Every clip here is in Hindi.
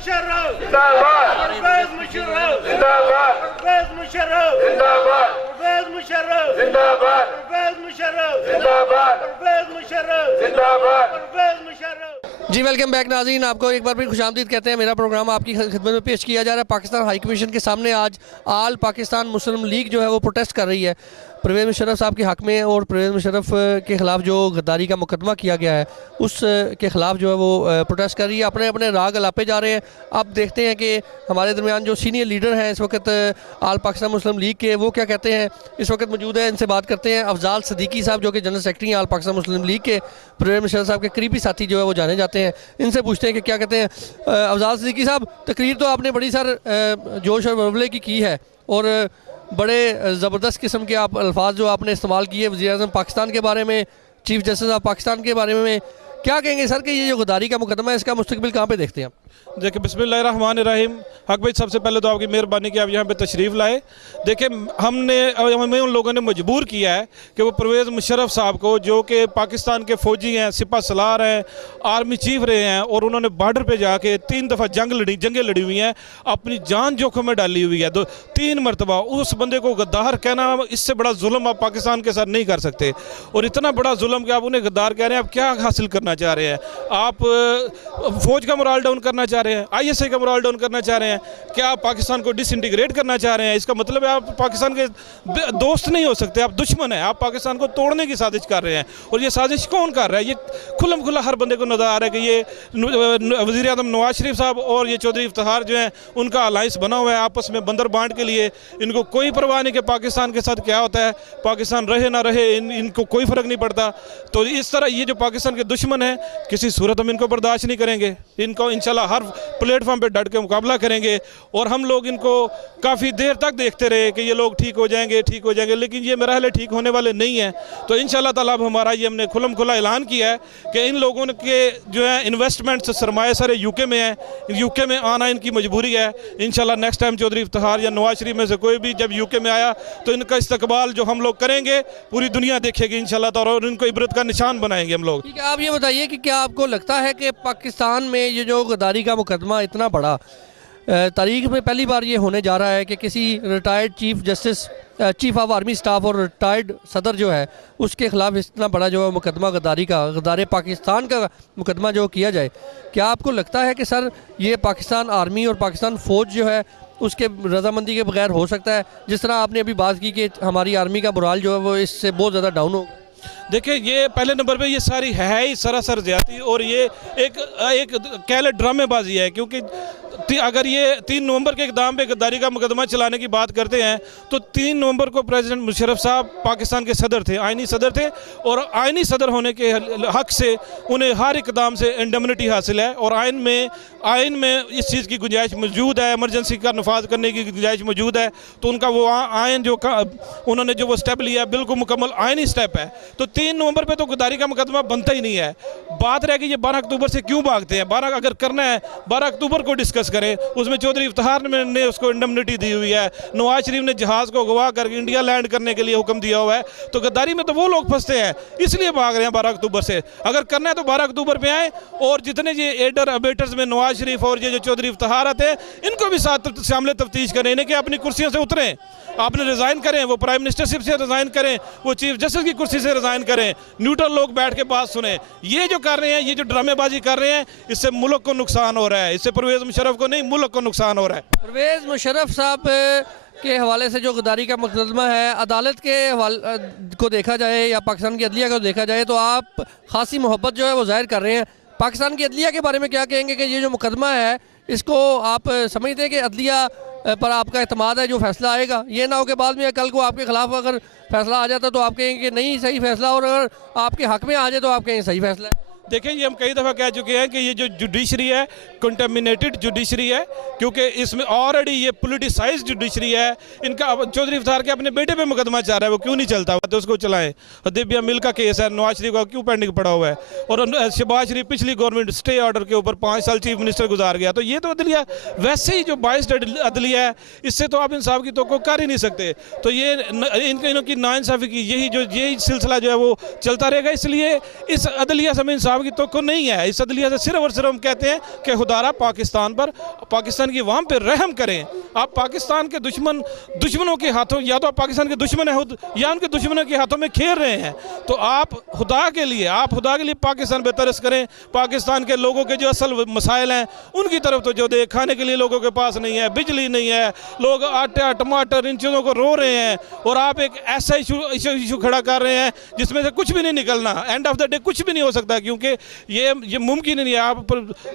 मुशर्रफ जिंदाबाद, परवेज मुशर्रफ जिंदाबाद, परवेज मुशर्रफ जिंदाबाद, परवेज मुशर्रफ जिंदाबाद, परवेज मुशर्रफ जिंदाबाद, परवेज मुशर्रफ जिंदाबाद। परवेज मुशर्रफ। जी वेलकम बैक नाज़रीन, आपको एक बार फिर खुशामदीद कहते हैं। मेरा प्रोग्राम आपकी खिदमत में पेश किया जा रहा है। पाकिस्तान हाई कमीशन के सामने आज आल पाकिस्तान मुस्लिम लीग जो है वो प्रोटेस्ट कर रही है परवेज़ मुशर्रफ साहब के हक़ में, और परवेज़ मुशर्रफ के ख़िलाफ़ जो गद्दारी का मुकदमा किया गया है उस के ख़िलाफ़ जो है वो प्रोटेस्ट कर रही है। अपने अपने राग अलापे जा रहे हैं। अब देखते हैं कि हमारे दरमियान जो सीनियर लीडर हैं इस वक्त आल पाकिस्तान मुस्लिम लीग के, वो क्या कहते हैं। इस वक्त मौजूद है, इनसे बात करते हैं। अफजाल सदीकी साहब जो कि जनरल सेक्रेटरी हैं आल पाकिस्तान मुस्लिम लीग के, परवेज़ मुशर्रफ साहब के करीबी साथी जो है वो जाने जाते हैं। इनसे पूछते हैं कि क्या कहते हैं। अफजाल सदीकी साहब, तकरीर तो आपने बड़ी सार जोश और वल्वले की है, और बड़े ज़बरदस्त किस्म के आप अल्फाज जो आपने इस्तेमाल किए वज़ीर-ए-आज़म पाकिस्तान के बारे में, चीफ जस्टिस ऑफ पाकिस्तान के बारे में। क्या कहेंगे सर कि ये जो गद्दारी का मुकदमा है इसका मुस्तकबिल कहाँ पे देखते हैं आप? देखिए, बिस्मिल्लाहिर्रहमानिर्रहीम। हक भाई, सबसे पहले तो आपकी मेहरबानी कि आप यहाँ पे तशरीफ़ लाए। देखिए, हमें उन लोगों ने मजबूर किया है कि वो परवेज़ मुशर्रफ साहब को, जो कि पाकिस्तान के फ़ौजी हैं, सिपा सलार हैं, आर्मी चीफ रहे हैं, और उन्होंने बॉर्डर पे जाके 3 दफ़ा जंगें लड़ी हुई हैं, अपनी जान जोखिम में डाली हुई है 3 मरतबा। उस बंदे को गद्दार कहना, इससे बड़ा जुल्म आप पाकिस्तान के साथ नहीं कर सकते। और इतना बड़ा जुल्म कि आप उन्हें गद्दार कह रहे हैं। आप क्या हासिल करना चाह रहे हैं? आप फ़ौज का मोराल डाउन करना चाह रहे हैं, ISI का मोराल डाउन करना चाह रहे हैं, क्या आप पाकिस्तान को डिसइंटीग्रेट करना चाह रहे हैं? इसका मतलब है आप पाकिस्तान के दोस्त नहीं हो सकते, आप दुश्मन हैं। आप पाकिस्तान को तोड़ने की साजिश कर रहे हैं। और ये साजिश कौन कर रहा है? ये खुल्लम खुल्ला हर बंदे को नजर आ रहा है कि ये वज़ीर-ए-आज़म नवाज शरीफ साहब और ये चौधरी इफ्तिखार जो हैं उनका अलायंस बना हुआ है आपस में बंदर बांट के लिए। इनको कोई परवाह नहीं कि पाकिस्तान के साथ क्या होता है, पाकिस्तान रहे ना रहे इनको कोई फ़र्क नहीं पड़ता। तो इस तरह ये जो पाकिस्तान के दुश्मन हैं, किसी सूरत में इनको बर्दाश्त नहीं करेंगे। इनको इंशाल्लाह हर प्लेटफॉर्म पे डट के मुकाबला करेंगे। और हम लोग इनको काफ़ी देर तक देखते रहे कि ये लोग ठीक हो जाएंगे, लेकिन ये मरहले ठीक होने वाले नहीं हैं। तो इंशाल्लाह ताला अब हमारा ये हमने खुलम खुला ऐलान किया है कि इन लोगों के जो है इन्वेस्टमेंट्स सरमाए सारे UK में हैं, UK में आना इनकी मजबूरी है। इंशाल्लाह नेक्स्ट टाइम चौधरी इफ्तिखार या नवाज शरीफ में से कोई भी जब UK में आया तो इनका इस्तकबाल जो हम लोग करेंगे पूरी दुनिया देखेगी इंशाल्लाह ताला, और इनको इबरत का निशान बनाएंगे हम लोग। ठीक है, आप ये बताइए कि क्या आपको लगता है कि पाकिस्तान में ये जो गद्दारी का मुकदमा इतना बड़ा तारीख में पहली बार ये होने जा रहा है कि किसी retired chief of army staff और रिटायर्ड सदर जो है उसके ख़िलाफ़ इतना बड़ा जो है मुकदमा गद्दारी का, गद्दार पाकिस्तान का मुकदमा जो किया जाए, क्या आपको लगता है कि सर ये पाकिस्तान आर्मी और पाकिस्तान फ़ौज जो है उसके रजामंदी के बगैर हो सकता है? जिस तरह आपने अभी बात की कि हमारी आर्मी का मोराल जो है वो इससे बहुत ज़्यादा डाउन हो। देखिए, ये पहले नंबर पे ये सारी है ही सरासर ज़्यादती, और ये एक कह ले ड्रामेबाजी है। क्योंकि अगर ये 3 नवंबर के इक़दाम पे गद्दारी का मुकदमा चलाने की बात करते हैं तो 3 नवंबर को प्रेसिडेंट मुशर्रफ साहब पाकिस्तान के सदर थे, आइनी सदर थे, और आइनी सदर होने के हक़ से उन्हें हर इक़दाम से इंडमनिटी हासिल है। और आइन में इस चीज़ की गुंजाइश मौजूद है, एमरजेंसी का नफाज करने की गुंजाइश मौजूद है। तो उनका वो आइन जो उन्होंने जो वो स्टेप लिया बिल्कुल मुकम्मल आइनी स्टेप है। तो 3 नवंबर पे तो गद्दारी का मुकदमा बनता ही नहीं है। बात रह गई ये 12 अक्टूबर से क्यों भागते हैं? 12 अगर करना है 12 अक्टूबर को डिस्कस करें। उसमें चौधरी इफ्तिखार ने उसको इंडमनिटी दी हुई है, नवाज शरीफ ने जहाज़ को अगवा करके इंडिया लैंड करने के लिए हुक्म दिया हुआ है। तो गद्दारी में तो वो लोग फंसते हैं, इसलिए भाग रहे हैं 12 अक्टूबर से। अगर करना है तो 12 अक्टूबर पे आए, और जितने ये एडर अबेटर्स में नवाज शरीफ और ये जो चौधरी इफ्तिखार आते हैं इनको भी साथ शामिल तफ्तीश करें। इन्हें कि अपनी कुर्सियों से उतरें, आपने रिज़ाइन करें, वो प्राइम मिनिस्टरशिप से रिज़ाइन करें, वो चीफ जस्टिस की कुर्सी से रिज़ाइन करें, न्यूट्रल लोग बैठ के बात सुने। ये जो कर रहे हैं, ये जो ड्रामेबाजी कर रहे हैं, इससे मुल्क को नुकसान हो रहा है। इससे परवेज़ मुशर्रफ को नहीं, मुल्क को नुकसान हो रहा है। परवेज़ मुशर्रफ साहब के हवाले से जो गद्दारी का मुकदमा है, अदालत के हवाले को देखा जाए या पाकिस्तान की अदलिया को देखा जाए तो आप खासी मोहब्बत जो है वो जाहिर कर रहे हैं। पाकिस्तान की अदलिया के बारे में क्या कहेंगे कि ये जो मुकदमा है इसको आप समझते हैं कि अदलिया पर आपका एतमाद है जो फैसला आएगा? ये ना हो कि बाद में कल को आपके ख़िलाफ़ अगर फैसला आ जाता तो आप कहेंगे कि नहीं सही फैसला, और अगर आपके हक़ में आ जाए तो आप कहेंगे सही फैसला है। देखें, ये हम कई दफ़ा कह चुके हैं कि ये जो जुडिशरी है कंटेमिनेटेड जुडिशरी है, क्योंकि इसमें ऑलरेडी ये पोलिटिसाइज जुडिशरी है। इनका चौधरी इफ्तिखार के अपने बेटे पे मुकदमा चाह रहा है, वो क्यों नहीं चलता हुआ तो उसको चलाएं। दिव्या मिल का केस है, नवाज शरीफ का क्यों पेंडिंग पड़ा हुआ है, और शहबाज शरीफ पिछली गवर्नमेंट स्टे ऑर्डर के ऊपर 5 साल चीफ मिनिस्टर गुजार गया। तो ये तो अदलिया वैसे ही जो बाइस्ड अदलिया है, इससे तो आप इंसाफ की तो कर ही नहीं सकते। तो ये इनकी नाइंसाफ़ी की यही सिलसिला जो है वो चलता रहेगा। इसलिए इस अदलिया से हमें इंसाफ साहब की तो नहीं है। इस अदलिया से सिर्फ और सिर्फ हम कहते हैं कि खुदारा पाकिस्तान पर, पाकिस्तान की अवाम पर रहम करें। आप पाकिस्तान के दुश्मनों के हाथों, या तो आप पाकिस्तान के दुश्मन हैं खुद, या उनके दुश्मनों के हाथों में खेल रहे हैं। तो आप खुदा के लिए पाकिस्तान पे तरस करें। पाकिस्तान के लोगों के जो असल मसाइल हैं उनकी तरफ तो जो दे, खाने के लिए लोगों के पास नहीं है, बिजली नहीं है, लोग आटा टमाटर इन चीज़ों को रो रहे हैं, और आप एक ऐसा इशू खड़ा कर रहे हैं जिसमें से कुछ भी नहीं निकलना। एंड ऑफ द डे कुछ भी नहीं हो सकता, क्योंकि ये मुमकिन नहीं है। आप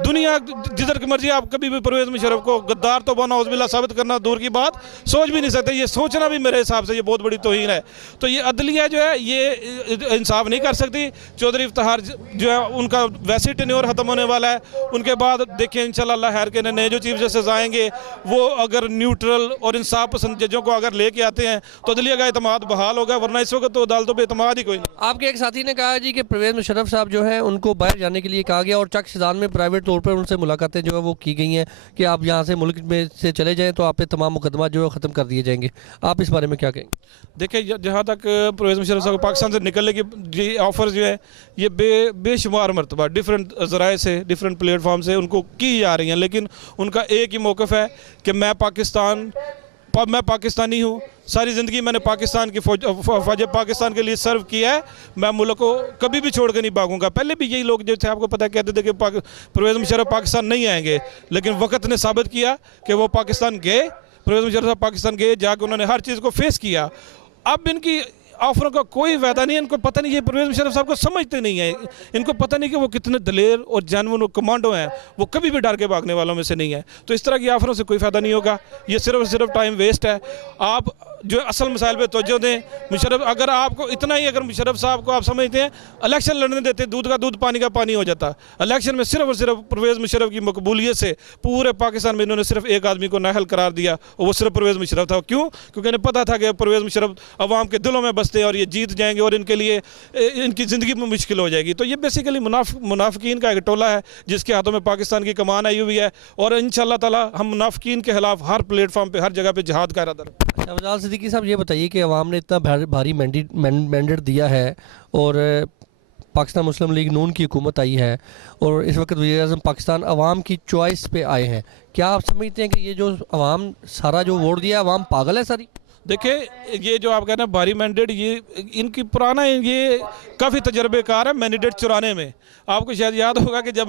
दुनिया जिधर की मर्जी आप कभी भी परवेज़ मुशर्रफ को गद्दार तो बना उज़बिल्लाह साबित करना दूर की बात, सोच भी नहीं सकते। ये सोचना भी मेरे हिसाब से ये बहुत बड़ी तौहीन है। तो ये अदलिया जो है ये इंसाफ नहीं कर सकती। चौधरी इफ्तिखार जो है उनका वैसे टेन्योर ख़त्म होने वाला है, उनके बाद देखिए इंशाल्लाह खैर के नए जो चीफ जस्टिस आएंगे वो अगर न्यूट्रल और इंसाफ पसंद जजों को अगर लेके आते हैं तो अदलिया का एतमाद बहाल होगा, वरना इस वक्त तो अदालतों पर एतमाद ही कोई नहीं। आपके एक साथी ने कहा जी कि परवेज़ मुशर्रफ साहब जो है उनको बाहर जाने के लिए कहा गया और चक-ए-शज़ान में प्राइवेट तौर पर उनसे मुलाकातें जो है वो की गई हैं कि आप यहाँ से मुल्क में से चले जाएँ तो आप पे तमाम मुकदमा जो है ख़त्म कर दिए जाएंगे। आप इस बारे में क्या कहेंगे? देखिए, जहाँ तक परवेज़ मुशर्रफ साहब को पाकिस्तान से निकलने की ऑफ़र जो है ये बेशुमार मरतबा डिफरेंट ज़राए से, डिफरेंट प्लेटफॉर्म से उनको की जा रही हैं, लेकिन उनका एक ही मौक़िफ़ है कि मैं पाकिस्तानी हूँ, सारी ज़िंदगी मैंने पाकिस्तान की फ़ौज पाकिस्तान के लिए सर्व किया है, मैं मुल्क को कभी भी छोड़ कर नहीं भागूंगा। पहले भी यही लोग जो थे आपको पता कहते थे कि परवेज़ मुशर्रफ पाकिस्तान नहीं आएंगे, लेकिन वक्त ने साबित किया कि वो पाकिस्तान गए। परवेज़ मुशर्रफ साहब पाकिस्तान गए, जाकर उन्होंने हर चीज़ को फेस किया। अब इनकी ऑफरों का कोई वायदा नहीं है, इनको पता नहीं, ये परवेज़ मुशर्रफ साहब को समझते नहीं है, इनको पता नहीं कि वो कितने दलेर और जानवर कमांडो हैं, वो कभी भी डर के भागने वालों में से नहीं है। तो इस तरह की ऑफरों से कोई फ़ायदा नहीं होगा, ये सिर्फ और सिर्फ टाइम वेस्ट है। आप जो असल मसाइल पे तवज्जो दें। मुशर्रफ अगर आपको इतना ही अगर मुशर्रफ साहब को आप समझते हैं इलेक्शन लड़ने देते, दूध का दूध पानी का पानी हो जाता। इलेक्शन में सिर्फ और सिर्फ परवेज़ मुशर्रफ की मकबूलियत से पूरे पाकिस्तान में इन्होंने सिर्फ एक आदमी को नाअहल करार दिया और वो सिर्फ परवेज़ मुशर्रफ था। क्यों? क्योंकि इन्हें पता था कि परवेज़ मुशर्रफ अवाम के दिलों में बसते हैं और ये जीत जाएंगे और इनके लिए इनकी ज़िंदगी में मुश्किल हो जाएगी। तो ये बेसिकली मुनाफिकीन का एक टोला है जिसके हाथों में पाकिस्तान की कमान आई हुई है और इंशाअल्लाह ताला हम मुनाफिकीन के खिलाफ हर प्लेटफॉर्म पर, हर जगह पर जहाद का इरादा रखते हैं। अफजाल सिद्दीकी साहब, ये बताइए कि अवाम ने इतना भारी मैंडेट दिया है और पाकिस्तान मुस्लिम लीग नून की हुकूमत आई है और इस वक्त वज़ीर-ए-आज़म पाकिस्तान अवाम की चॉइस पे आए हैं, क्या आप समझते हैं कि ये जो अवाम सारा जो वोट दिया अवाम पागल है सारी? देखिए, ये जो आप कहते हैं भारी मैंडेट, ये इनकी पुराना ये काफ़ी तजर्बेकार है मैंडेट चुराने में। आपको शायद याद होगा कि जब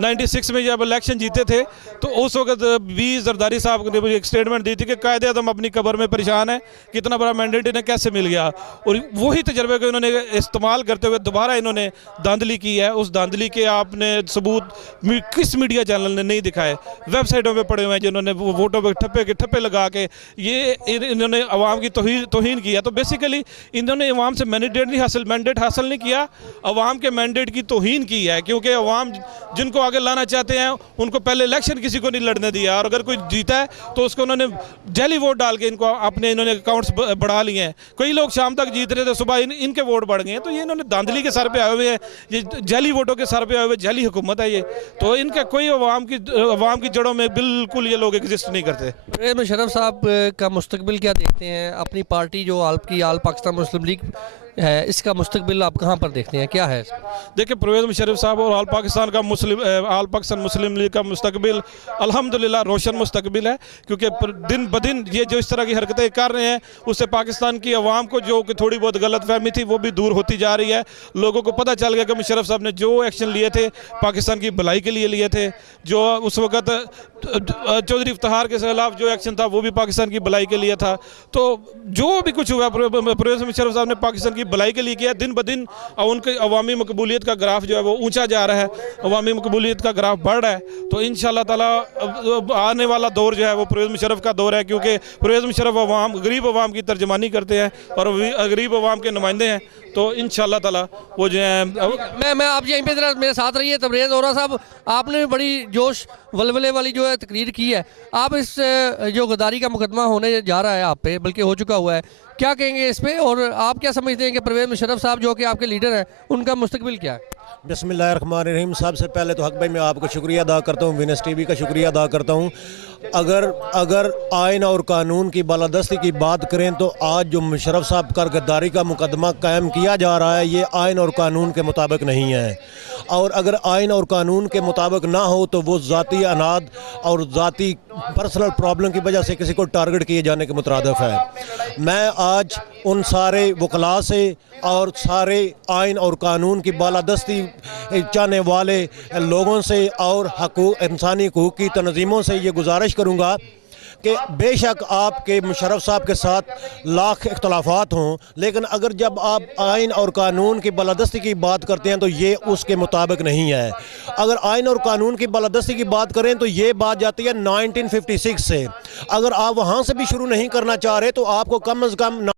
96 में जब इलेक्शन जीते थे तो उस वक्त भी जरदारी साहब ने एक स्टेटमेंट दी थी कि कायदे-ए-आज़म अपनी कब्र में परेशान है, कितना बड़ा मैंडेट इन्हें कैसे मिल गया। और वही तजर्बे को इन्होंने इस्तेमाल करते हुए दोबारा इन्होंने धांधली की है। उस धांधली के आपने सबूत किस मीडिया चैनल ने नहीं दिखाए, वेबसाइटों पर पड़े हुए हैं जिन्होंने वोटों पर ठप्पे लगा के ये इन्होंने अवाम की तौहीन किया। तो बेसिकली इन्होंने अवाम से मैंडेट हासिल नहीं किया, अवाम के मैंडेट की तौहीन की है। क्योंकि अवाम जिनको आगे लाना चाहते हैं उनको पहले इलेक्शन किसी को नहीं लड़ने दिया और अगर कोई जीता है तो उसको उन्होंने जाली वोट डाल के इनको अपने इन्होंने अकाउंट्स बढ़ा लिए हैं। कई लोग शाम तक जीत रहे थे, सुबह इनके वोट बढ़ गए हैं। तो ये इन्होंने धांधली के सर पे आए हुए हैं, ये जाली वोटों के सर पे आए हुए जाली हुकूमत है ये। तो इनका कोई अवाम की जड़ों में बिल्कुल ये लोग एग्जिस्ट नहीं करते। परवेज़ मुशर्रफ साहब का मुस्तकबिल क्या देखते हैं? अपनी पार्टी जो आल पाकिस्तान मुस्लिम लीग है, इसका मुस्तकबिल आप कहाँ पर देखते हैं, क्या है? देखिए, परवेज़ मुशर्रफ साहब और आल पाकिस्तान मुस्लिम लीग का मुस्तकबिल अल्हम्दुलिल्लाह रोशन मुस्तकबिल है। क्योंकि दिन ब दिन ये जो इस तरह की हरकतें कर रहे हैं उससे पाकिस्तान की अवाम को जो कि थोड़ी बहुत गलतफहमी थी वो भी दूर होती जा रही है। लोगों को पता चल गया कि मुशर्रफ साहब ने जो एक्शन लिए थे पाकिस्तान की भलाई के लिए लिए थे। जो उस वक़्त चौधरी इफ्तिखार के खिलाफ जो एक्शन था वो भी पाकिस्तान की भलाई के लिए था। तो जो भी कुछ हुआ परवेज़ मुशर्रफ साहब ने पाकिस्तान की भलाई के लिए किया। दिन ब दिन उनकी अवामी मकबूलियत का ग्राफ जो है वो ऊंचा जा रहा है, अवामी मकबूलियत का ग्राफ बढ़ रहा है। तो इंशाअल्लाह ताला आने वाला दौर जो है वो परवेज़ मुशर्रफ का दौर है। क्योंकि परवेज़ मुशर्रफ गरीब अवाम की तर्जमानी करते हैं और गरीब अवाम के नुमाइंदे हैं। तो इंशाअल्लाह ताला वो जो है मैं आप यहीं पे जरा मेरे साथ रहिए। तबरेज़ ओरा साहब, आपने भी बड़ी जोश वलवले वाली जो है तकरीर की है। आप इस जो गद्दारी का मुकदमा होने जा रहा है आप पे, बल्कि हो चुका हुआ है, क्या कहेंगे इस पे और आप क्या समझते हैं कि परवेज़ मुशर्रफ साहब जो कि आपके लीडर हैं उनका मुस्तकबिल क्या है? बिस्मिल्लाहिर्रहमानिर्रहीम। सबसे पहले तो हक भाई मैं आपका शुक्रिया अदा करता हूँ, विनस टीवी का शुक्रिया अदा करता हूँ। अगर आइन और कानून की बालादस्ती की बात करें तो आज जो मुशर्रफ साहब का गद्दारी का मुकदमा कायम किया जा रहा है ये आइन और कानून के मुताबिक नहीं है। और अगर आइन और कानून के मुताबिक ना हो तो वो ज़ाती अनाद और ज़ाती पर्सनल प्रॉब्लम की वजह से किसी को टारगेट किए जाने के मुतरादिफ है। मैं आज उन सारे वकला से और सारे आइन और कानून की बालादस्ती चाहने वाले लोगों से और इंसानी हकूक़ की तंजीमों से ये गुजारिश करूँगा कि बेशक आपके मुशर्रफ साहब के साथ लाख इख्तलाफात हों, लेकिन अगर जब आप आइन और कानून की बालादस्ती की बात करते हैं तो ये उसके मुताबिक नहीं है। अगर आइन और कानून की बालादस्ती की बात करें तो ये बात जाती है 1956 से। अगर आप वहाँ से भी शुरू नहीं करना चाह रहे तो आपको कम अज़ कम